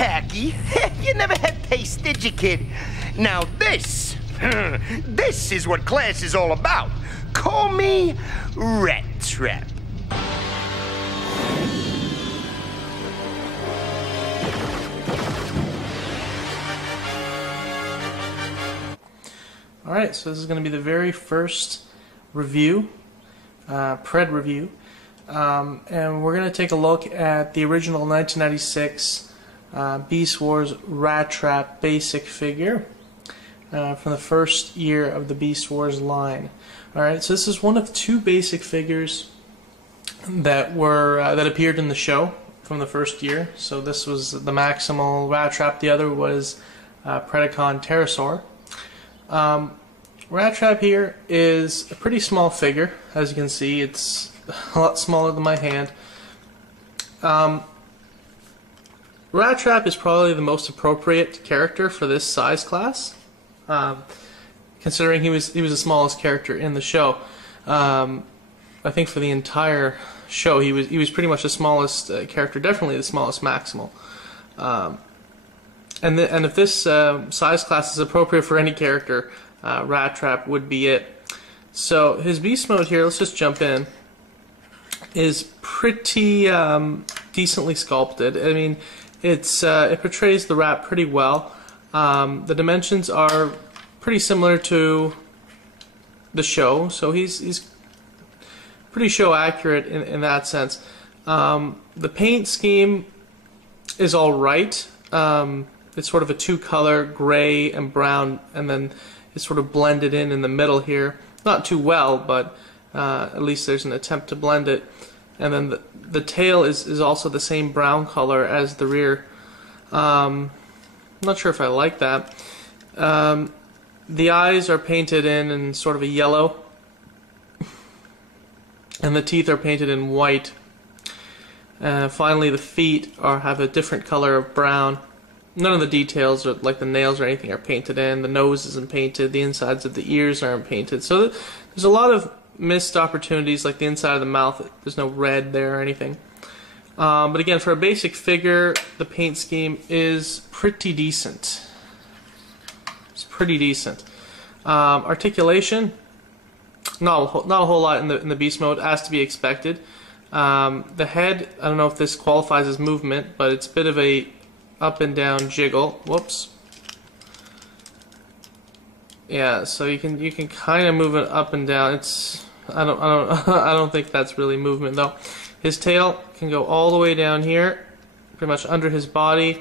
tacky. You never had taste, did you, kid? Now this, this is what class is all about. Call me Rattrap. Alright, so this is going to be the very first review, Pred review, and we're going to take a look at the original 1996 Beast Wars Rattrap basic figure from the first year of the Beast Wars line. Alright, so this is one of two basic figures that appeared in the show from the first year. So this was the Maximal Rattrap, the other was Predacon Pterosaur. Rattrap here is a pretty small figure. As you can see, it's a lot smaller than my hand. Rattrap is probably the most appropriate character for this size class, considering he was the smallest character in the show. I think for the entire show, he was pretty much the smallest character, definitely the smallest Maximal. And if this size class is appropriate for any character, Rattrap would be it. So his beast mode here, let's just jump in, is pretty decently sculpted. I mean, it portrays the rat pretty well. The dimensions are pretty similar to the show, so he's pretty show accurate in that sense. The paint scheme is alright. It's sort of a two-color, gray and brown, and then it's sort of blended in the middle here. Not too well, but at least there's an attempt to blend it. And then the tail is also the same brown color as the rear. I'm not sure if I like that. The eyes are painted in sort of a yellow, and the teeth are painted in white. Finally, the feet have a different color of brown. None of the details, like the nails or anything, are painted in. The nose isn't painted. The insides of the ears aren't painted. So there's a lot of missed opportunities, like the inside of the mouth. There's no red there or anything. But again, for a basic figure, the paint scheme is pretty decent. It's pretty decent. Articulation, not a whole lot in the beast mode, as to be expected. The head, I don't know if this qualifies as movement, but it's a bit of a up and down jiggle. Whoops. Yeah, so you can kind of move it up and down. I don't think that's really movement though. His tail can go all the way down here, pretty much under his body,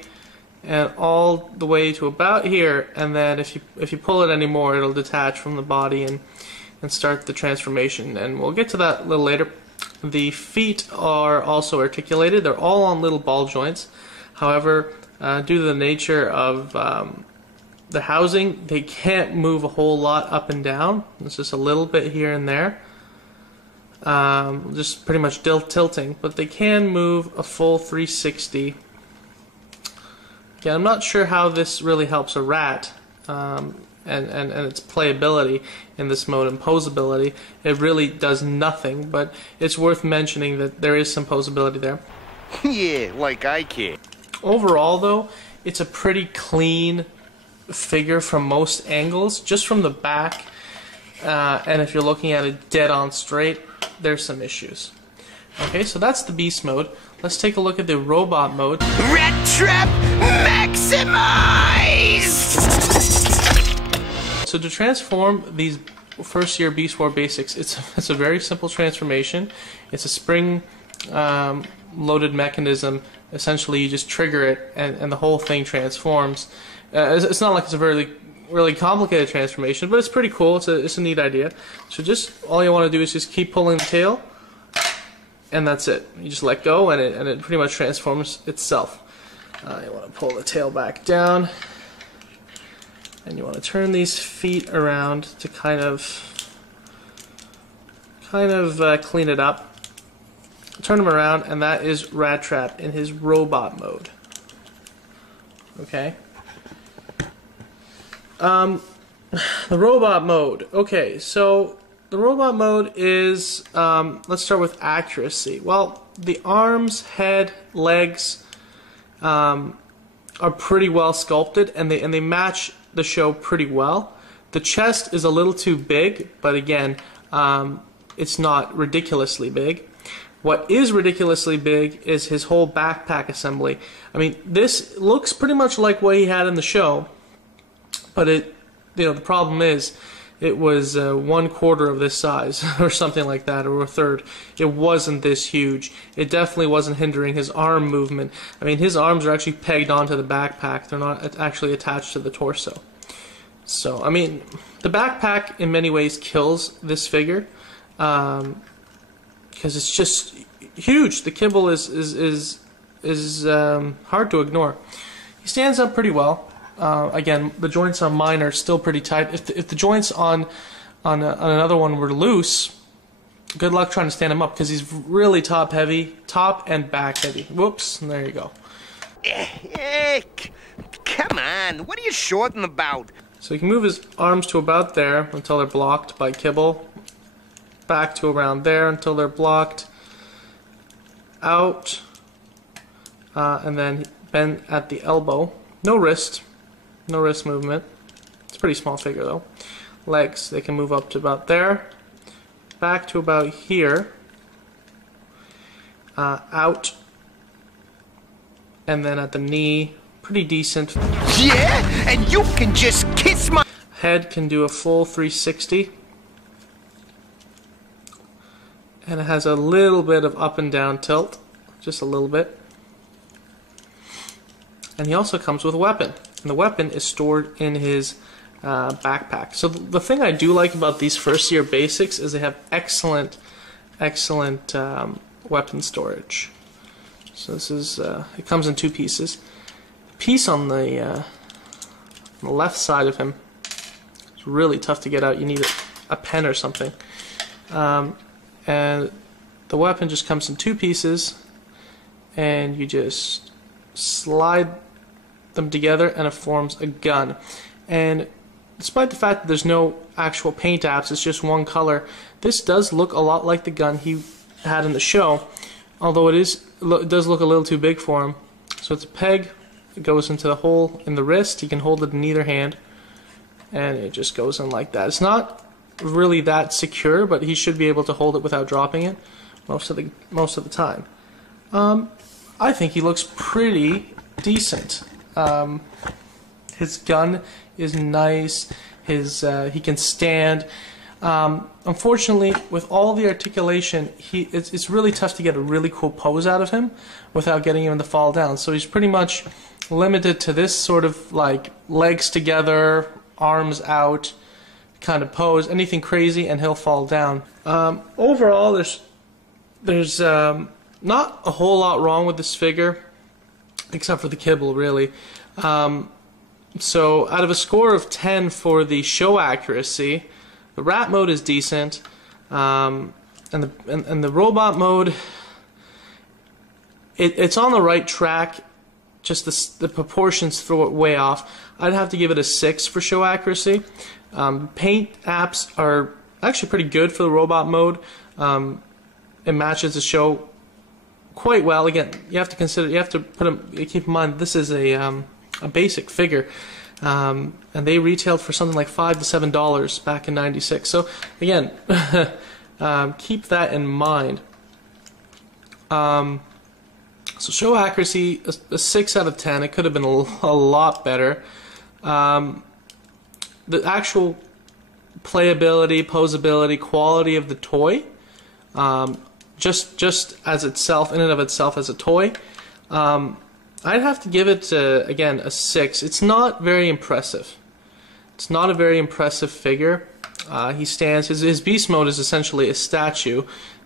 and all the way to about here. And then if you pull it anymore, it'll detach from the body and start the transformation. And we'll get to that a little later. The feet are also articulated. They're all on little ball joints. However, due to the nature of the housing, they can't move a whole lot up and down. It's just a little bit here and there, just pretty much tilting, but they can move a full 360. Again, I'm not sure how this really helps a rat and its playability in this mode and posability. It really does nothing, but it's worth mentioning that there is some posability there. Yeah, like I care. Overall, though, it's a pretty clean figure from most angles, just from the back, and if you're looking at it dead on straight, there's some issues. Okay, so that's the beast mode. Let's take a look at the robot mode. Rattrap maximize! So to transform these first year Beast War basics, it's a very simple transformation. It's a spring loaded mechanism. Essentially, you just trigger it, and the whole thing transforms. It's not like it's a really complicated transformation, but it's pretty cool. It's a neat idea. So just all you want to do is just keep pulling the tail, and that's it. You just let go, and it pretty much transforms itself. You want to pull the tail back down, and you want to turn these feet around to kind of clean it up. Turn him around, and that is Rattrap in his robot mode. Okay. The robot mode. Okay, so the robot mode is, let's start with accuracy. Well, the arms, head, legs, are pretty well sculpted, and they match the show pretty well. The chest is a little too big, but again, it's not ridiculously big. What is ridiculously big is his whole backpack assembly. I mean, this looks pretty much like what he had in the show, but the problem is, it was 1/4 of this size, or something like that, or 1/3. It wasn't this huge. It definitely wasn't hindering his arm movement. I mean, his arms are actually pegged onto the backpack. They're not actually attached to the torso. So, I mean, the backpack in many ways kills this figure, because it's just huge. The kibble is hard to ignore. He stands up pretty well. Again, the joints on mine are still pretty tight. If the joints on another one were loose, good luck trying to stand him up, because he's really top heavy, top and back heavy. Whoops, and there you go. Come on, what are you shorting about? So he can move his arms to about there until they're blocked by kibble. Back to around there until they're blocked. Out. And then bend at the elbow. No wrist. No wrist movement. It's a pretty small figure though. Legs, they can move up to about there. Back to about here. Out. And then at the knee, pretty decent. Yeah, and you can just kiss my... Head can do a full 360. And it has a little bit of up and down tilt. Just a little bit. And he also comes with a weapon. And the weapon is stored in his backpack. So the thing I do like about these first year basics is they have excellent weapon storage. So this is, it comes in 2 pieces. The piece on the left side of him is really tough to get out. You need a pen or something. And the weapon just comes in 2 pieces, and you just slide them together and it forms a gun. And despite the fact that there's no actual paint apps, it's just one color, this does look a lot like the gun he had in the show, although it does look a little too big for him. So it's a peg, it goes into the hole in the wrist, he can hold it in either hand, and it just goes in like that. It's not really that secure, but he should be able to hold it without dropping it most of the time. I think he looks pretty decent. His gun is nice. He can stand. Unfortunately, with all the articulation, it's really tough to get a really cool pose out of him without getting him to fall down. So he's pretty much limited to this sort of like legs together, arms out kind of pose. Anything crazy and he'll fall down. Overall, there's not a whole lot wrong with this figure, except for the kibble, really. So out of a score of 10 for the show accuracy, the rat mode is decent, and the robot mode, it's on the right track. Just the proportions throw it way off. I'd have to give it a 6 for show accuracy. Paint apps are actually pretty good for the robot mode. It matches the show quite well. Again, you have to keep in mind this is a basic figure, and they retailed for something like $5 to $7 back in '96. So again, keep that in mind. So show accuracy, a 6 out of 10. It could have been a lot better. The actual playability, posability, quality of the toy, just as itself, in and of itself as a toy, I'd have to give it, again, a 6. It's not very impressive. It's not a very impressive figure. He stands, his beast mode is essentially a statue.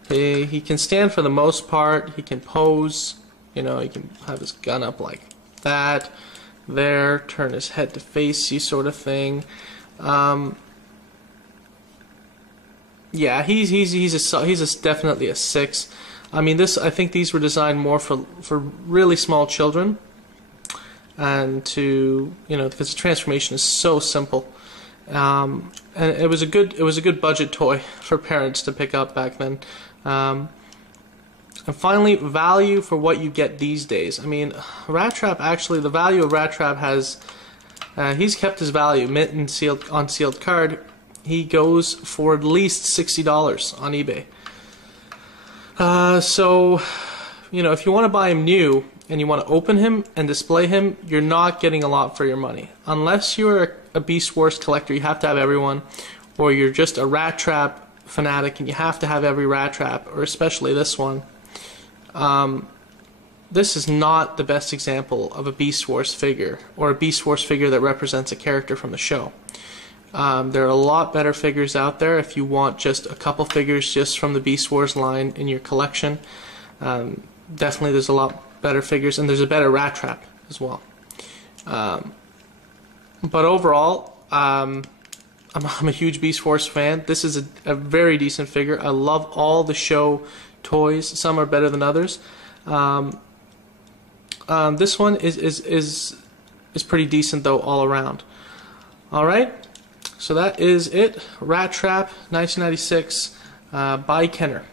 He can stand for the most part. He can pose, he can have his gun up like that, there, turn his head to face you sort of thing. Yeah, he's definitely a 6. I mean, I think these were designed more for really small children, and because the transformation is so simple, and it was a good budget toy for parents to pick up back then. And finally, value for what you get these days. I mean, Rattrap, actually, the value of Rattrap has, he's kept his value, mint and sealed, on sealed card. He goes for at least $60 on eBay. So, you know, if you want to buy him new and you want to open him and display him, you're not getting a lot for your money. Unless you're a Beast Wars collector, you have to have everyone, or you're just a Rattrap fanatic and you have to have every Rattrap, or especially this one. This is not the best example of a Beast Wars figure, or a Beast Wars figure that represents a character from the show. There are a lot better figures out there if you want just a couple figures just from the Beast Wars line in your collection. Definitely there's a lot better figures, and there's a better Rattrap as well. But overall, I'm a huge Beast Wars fan. This is a very decent figure. I love all the show toys. Some are better than others. This one is pretty decent though all around. All right, so that is it. Rattrap 1996 by Kenner.